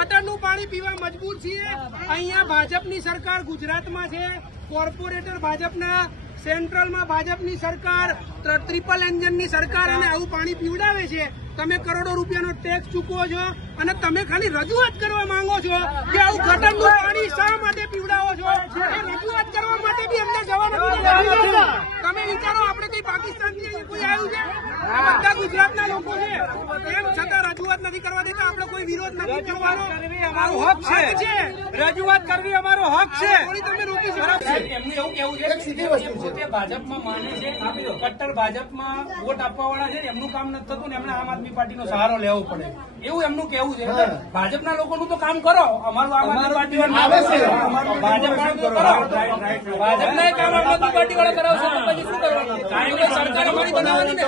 ગટરનું પાણી પીવા મજબૂર છીએ। અહીંયા ભાજપની સરકાર ગુજરાતમાં છે, કોર્પોરેટર ભાજપના, સેન્ટ્રલમાં ભાજપની સરકાર, ટ્રિપલ એન્જિનની સરકાર, અને આવું પાણી પીવડાવે છે। તમે કરોડો રૂપિયાનો ટેક્સ ચૂકવો છો અને તમે ખાલી રજૂઆત કરવા માંગો છો કે આવું ગટરનું પાણી શા માટે પીવડાવો છો? એ રજૂઆત કરવા માટે બી અંદર જવા નથી। તમે વિચારો, આપણે કઈ પાકિસ્તાનથી કોઈ આવ્યું છે? આ બધા ગુજરાતના લોકો છે, એમ છતાં રજૂઆત નથી કરવા દેતા। આપણે કોઈ વિરોધ નથી કરવાનો, અમારો હક છે, રજૂઆત કરવી અમારો હક છે। તમે રોકી શકો? એમનું એવું કેવું છે કે પોતે ભાજપમાં માને છે, કટ્ટર ભાજપમાં વોટ આપવા વાળા છે, એમનું કામ નથી થતું ને એમને આમ આદમી પાર્ટીનો સહારો લેવો પડે, એવું એમનું કેવું છે। ભાજપના લોકોનું તો કામ કરો, અમારું આમ આદમી પાર્ટી વાળા ભાજપના કામ આમ આદમી પાર્ટી વાળા કરાવશો તો પછી શું કરવાનું? સરકાર અમારી બનાવવાની ને।